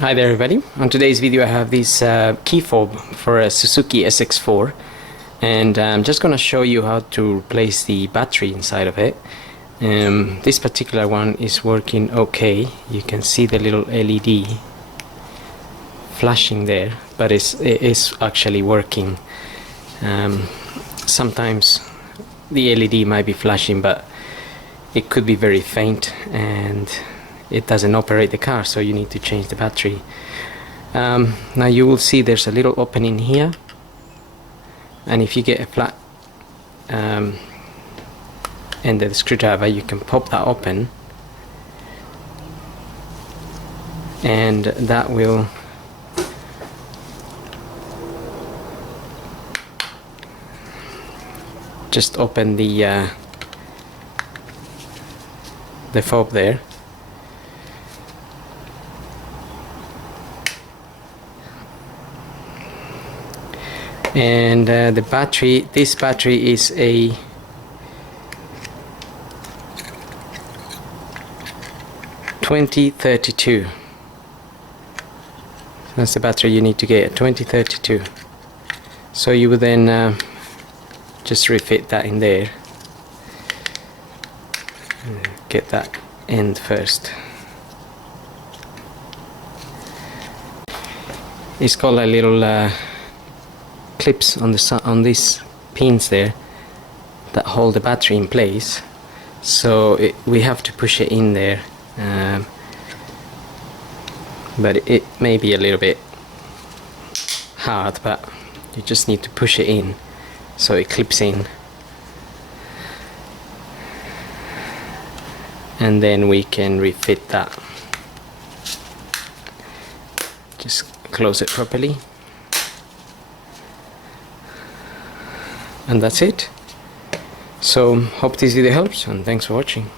Hi there everybody. On today's video I have this key fob for a Suzuki SX4, and I'm just going to show you how to replace the battery inside of it. This particular one is working okay. You can see the little LED flashing there, but it is actually working. Sometimes the LED might be flashing, but it could be very faint and it doesn't operate the car, so you need to change the battery. Now you will see there's a little opening here, and if you get a flat end of the screwdriver, you can pop that open, and that will just open the fob there. And the battery, this battery is a 2032. That's the battery you need to get, 2032. So you would then just refit that in there. Get that end first. It's got a little clips on these pins there that hold the battery in place, so we have to push it in there, but it may be a little bit hard, but you just need to push it in so it clips in, and then we can refit that. Just close it properly. And that's it. So hope this video helps, and thanks for watching.